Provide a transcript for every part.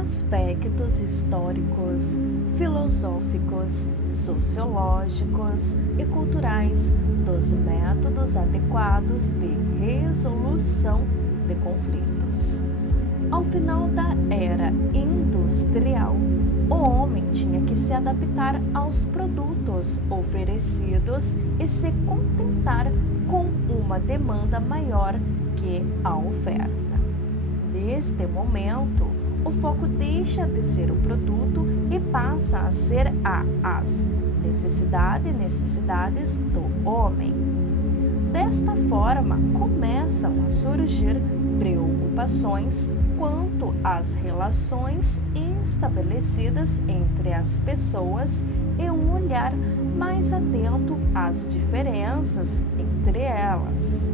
aspectos históricos, filosóficos, sociológicos e culturais dos métodos adequados de resolução de conflitos. Ao final da era industrial, o homem tinha que se adaptar aos produtos oferecidos e se contentar com uma demanda maior que a oferta. Neste momento, o foco deixa de ser o produto e passa a ser as necessidades do homem. Desta forma, começam a surgir preocupações quanto às relações estabelecidas entre as pessoas e um olhar mais atento às diferenças entre elas.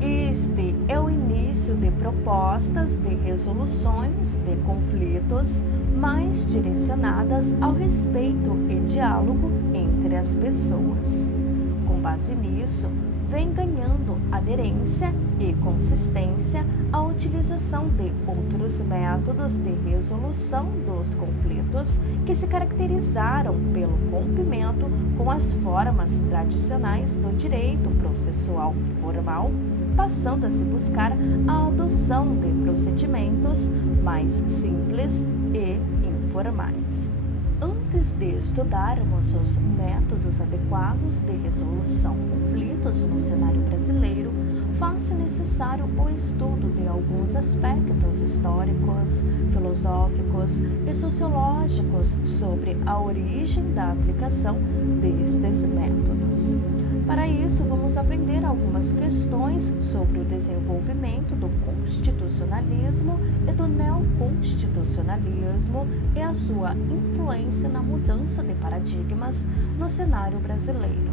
Este é o início de propostas de resoluções de conflitos mais direcionadas ao respeito e diálogo entre as pessoas. Com base nisso, vem ganhando aderência e consistência a utilização de outros métodos de resolução dos conflitos que se caracterizaram pelo rompimento com as formas tradicionais do direito processual formal, passando a se buscar a adoção de procedimentos mais simples e informais. Antes de estudarmos os métodos adequados de resolução de conflitos no cenário brasileiro, faz-se necessário o estudo de alguns aspectos históricos, filosóficos e sociológicos sobre a origem da aplicação destes métodos. Para isso, vamos aprender algumas questões sobre o desenvolvimento do constitucionalismo e do neoconstitucionalismo e a sua influência na mudança de paradigmas no cenário brasileiro,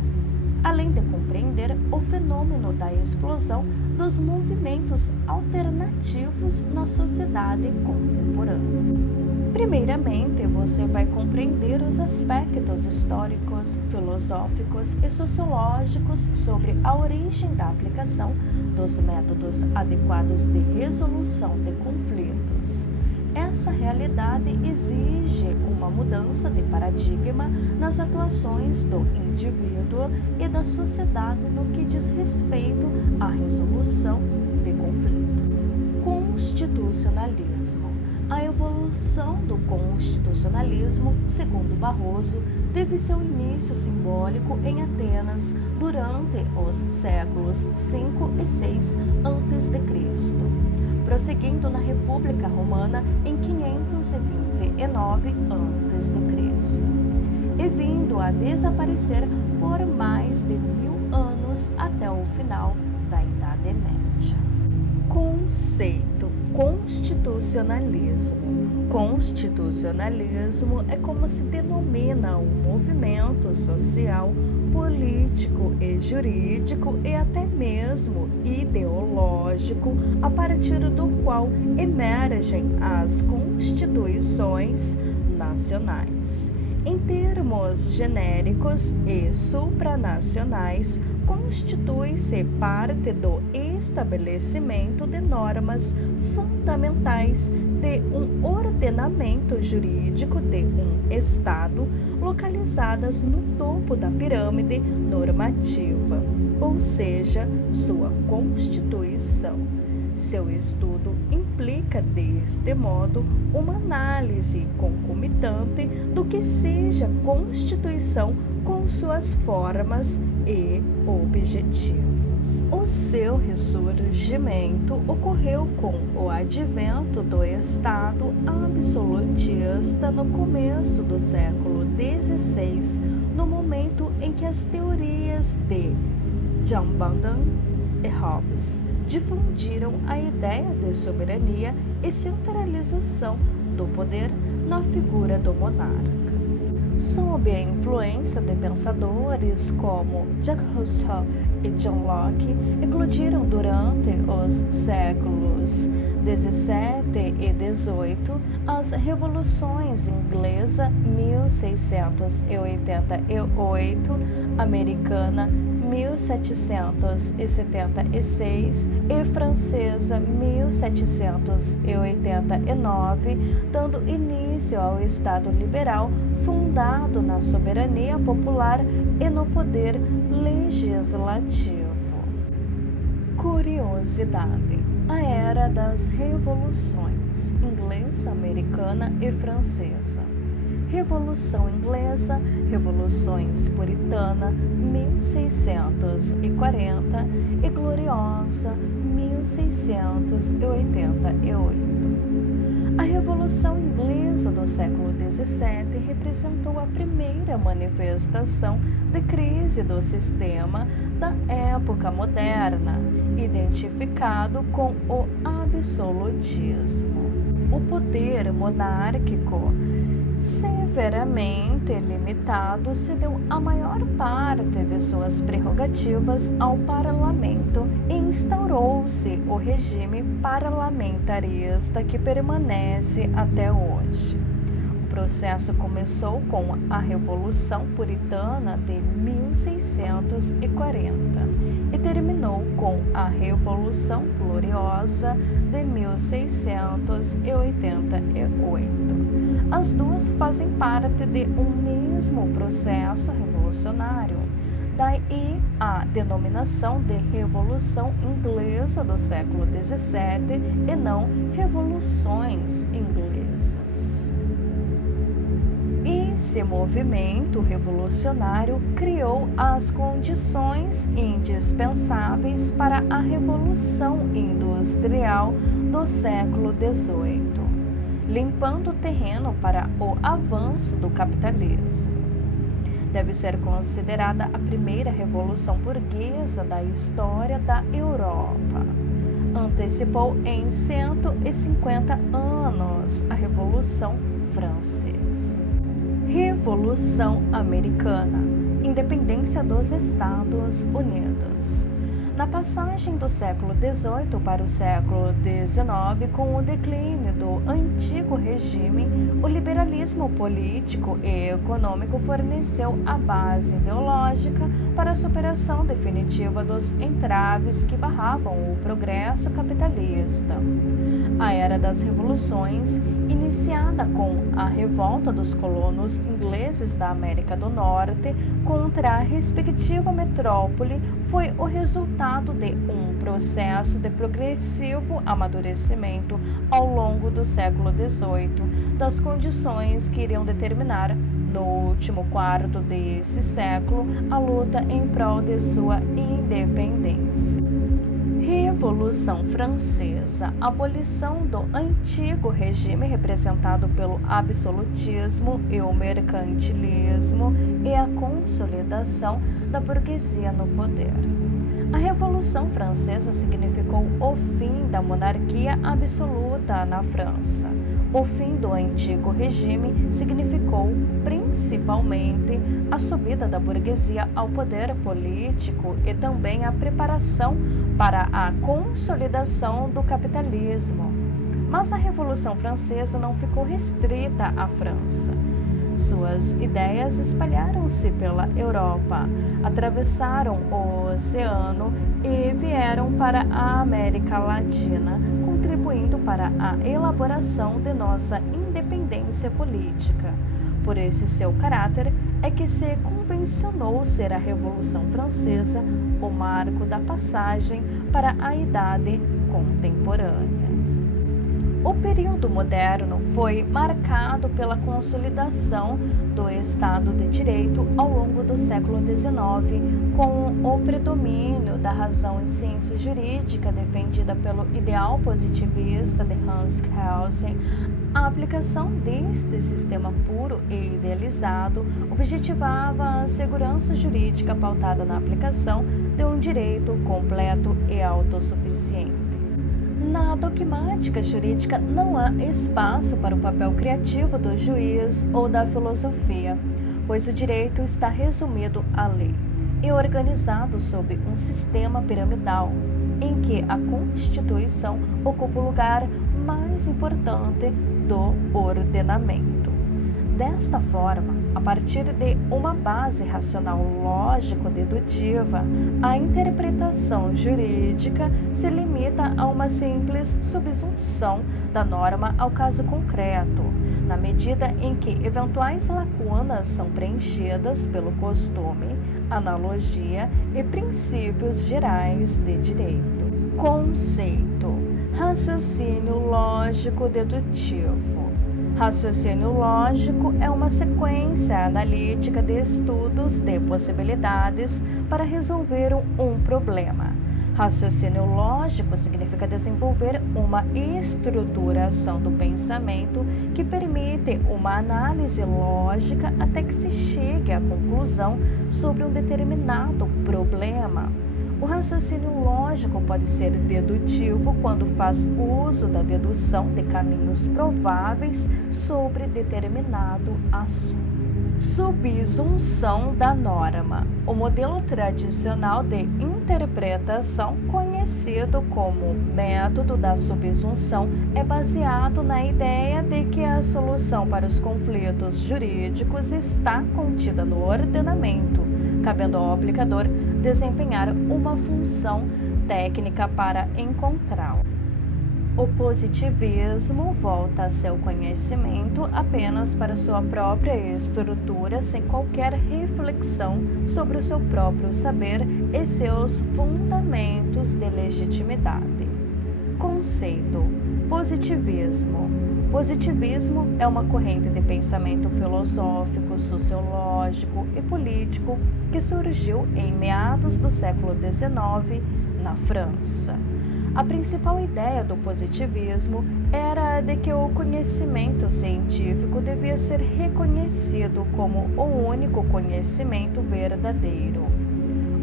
além de compreender o fenômeno da explosão dos movimentos alternativos na sociedade contemporânea. Primeiramente, você vai compreender os aspectos históricos, filosóficos e sociológicos sobre a origem da aplicação dos métodos adequados de resolução de conflitos. Essa realidade exige uma mudança de paradigma nas atuações do indivíduo e da sociedade no que diz respeito à resolução de conflito. Constitucionalismo. A evolução do constitucionalismo, segundo Barroso, teve seu início simbólico em Atenas durante os séculos V e VI a.C., prosseguindo na República Romana em 529 a.C. e vindo a desaparecer por mais de 1000 anos até o final da Idade Média. Conceito: constitucionalismo. Constitucionalismo é como se denomina um movimento social, político e jurídico e até mesmo ideológico a partir do qual emergem as constituições nacionais. Em termos genéricos e supranacionais, constitui-se parte do estabelecimento de normas fundamentais de um ordenamento jurídico de um Estado localizadas no topo da pirâmide normativa, ou seja, sua Constituição. Seu estudo implica, deste modo, uma análise concomitante do que seja Constituição com suas formas e objetivos. O seu ressurgimento ocorreu com o advento do Estado absolutista no começo do século XVI, no momento em que as teorias de John Bunyan e Hobbes difundiram a ideia de soberania e centralização do poder na figura do monarca. Sob a influência de pensadores como Jacques Rousseau e John Locke, eclodiram durante os séculos XVII e XVIII as revoluções inglesa 1688, americana 1776 e francesa 1789, dando início ao Estado liberal fundado na soberania popular e no poder legislativo. Curiosidade: a era das revoluções inglesa, americana e francesa. Revolução Inglesa, Revoluções Puritana, 1640 e Gloriosa, 1688. A Revolução Inglesa do século XVII representou a primeira manifestação de crise do sistema da época moderna, identificado com o absolutismo. O poder monárquico, severamente limitado, cedeu a maior parte de suas prerrogativas ao parlamento e instaurou-se o regime parlamentarista que permanece até hoje. O processo começou com a Revolução Puritana de 1640 e terminou com a Revolução Gloriosa de 1688. As duas fazem parte de um mesmo processo revolucionário. Daí a denominação de Revolução Inglesa do século XVII e não Revoluções Inglesas. Esse movimento revolucionário criou as condições indispensáveis para a Revolução Industrial do século XVIII, limpando o terreno para o avanço do capitalismo. Deve ser considerada a primeira revolução burguesa da história da Europa. Antecipou em 150 anos a Revolução Francesa. Revolução Americana, independência dos Estados Unidos. Na passagem do século XVIII para o século XIX, com o declínio do antigo regime, o liberalismo político e econômico forneceu a base ideológica para a superação definitiva dos entraves que barravam o progresso capitalista. A Era das Revoluções, iniciada com a revolta dos colonos ingleses da América do Norte contra a respectiva metrópole, foi o resultado de um processo de progressivo amadurecimento ao longo do século XVIII, das condições que iriam determinar, no último quarto desse século, a luta em prol de sua independência. Revolução Francesa, abolição do antigo regime representado pelo absolutismo e o mercantilismo e a consolidação da burguesia no poder. A Revolução Francesa significou o fim da monarquia absoluta na França. O fim do antigo regime significou, principalmente, a subida da burguesia ao poder político e também a preparação para a consolidação do capitalismo. Mas a Revolução Francesa não ficou restrita à França. Suas ideias espalharam-se pela Europa, atravessaram o oceano e vieram para a América Latina, contribuindo para a elaboração de nossa independência política. Por esse seu caráter é que se convencionou ser a Revolução Francesa o marco da passagem para a Idade Contemporânea. O período moderno foi marcado pela consolidação do Estado de Direito ao longo do século XIX, com o predomínio da razão e ciência jurídica defendida pelo ideal positivista de Hans Kelsen. A aplicação deste sistema puro e idealizado objetivava a segurança jurídica pautada na aplicação de um direito completo e autossuficiente. Na dogmática jurídica não há espaço para o papel criativo do juiz ou da filosofia, pois o direito está resumido à lei e organizado sob um sistema piramidal, em que a Constituição ocupa o lugar mais importante do ordenamento. Desta forma, A partir de uma base racional lógico-dedutiva, a interpretação jurídica se limita a uma simples subsunção da norma ao caso concreto, na medida em que eventuais lacunas são preenchidas pelo costume, analogia e princípios gerais de direito. Conceito: raciocínio lógico-dedutivo. Raciocínio lógico é uma sequência analítica de estudos de possibilidades para resolver um problema. Raciocínio lógico significa desenvolver uma estruturação do pensamento que permite uma análise lógica até que se chegue à conclusão sobre um determinado problema. O raciocínio lógico pode ser dedutivo quando faz uso da dedução de caminhos prováveis sobre determinado assunto. Subsunção da norma. O modelo tradicional de interpretação, conhecido como método da subsunção, é baseado na ideia de que a solução para os conflitos jurídicos está contida no ordenamento, cabendo ao aplicador desempenhar uma função técnica para encontrá-la. O positivismo volta seu conhecimento apenas para sua própria estrutura, sem qualquer reflexão sobre o seu próprio saber e seus fundamentos de legitimidade. Conceito: positivismo. Positivismo é uma corrente de pensamento filosófico, sociológico e político que surgiu em meados do século XIX na França. A principal ideia do positivismo era a de que o conhecimento científico devia ser reconhecido como o único conhecimento verdadeiro.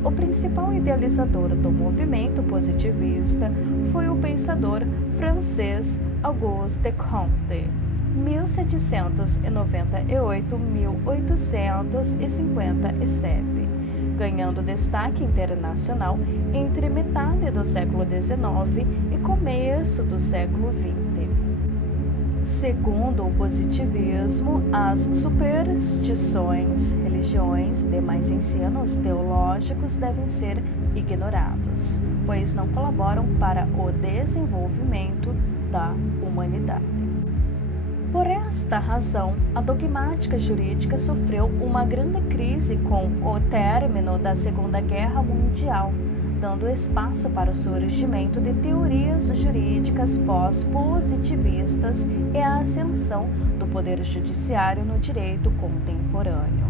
O principal idealizador do movimento positivista foi o pensador francês Auguste Comte, 1798-1857, ganhando destaque internacional entre metade do século XIX e começo do século XX. Segundo o positivismo, as superstições, religiões e demais ensinos teológicos devem ser ignorados, pois não colaboram para o desenvolvimento da humanidade. Por esta razão, a dogmática jurídica sofreu uma grande crise com o término da Segunda Guerra Mundial, dando espaço para o surgimento de teorias jurídicas pós-positivistas e a ascensão do poder judiciário no direito contemporâneo.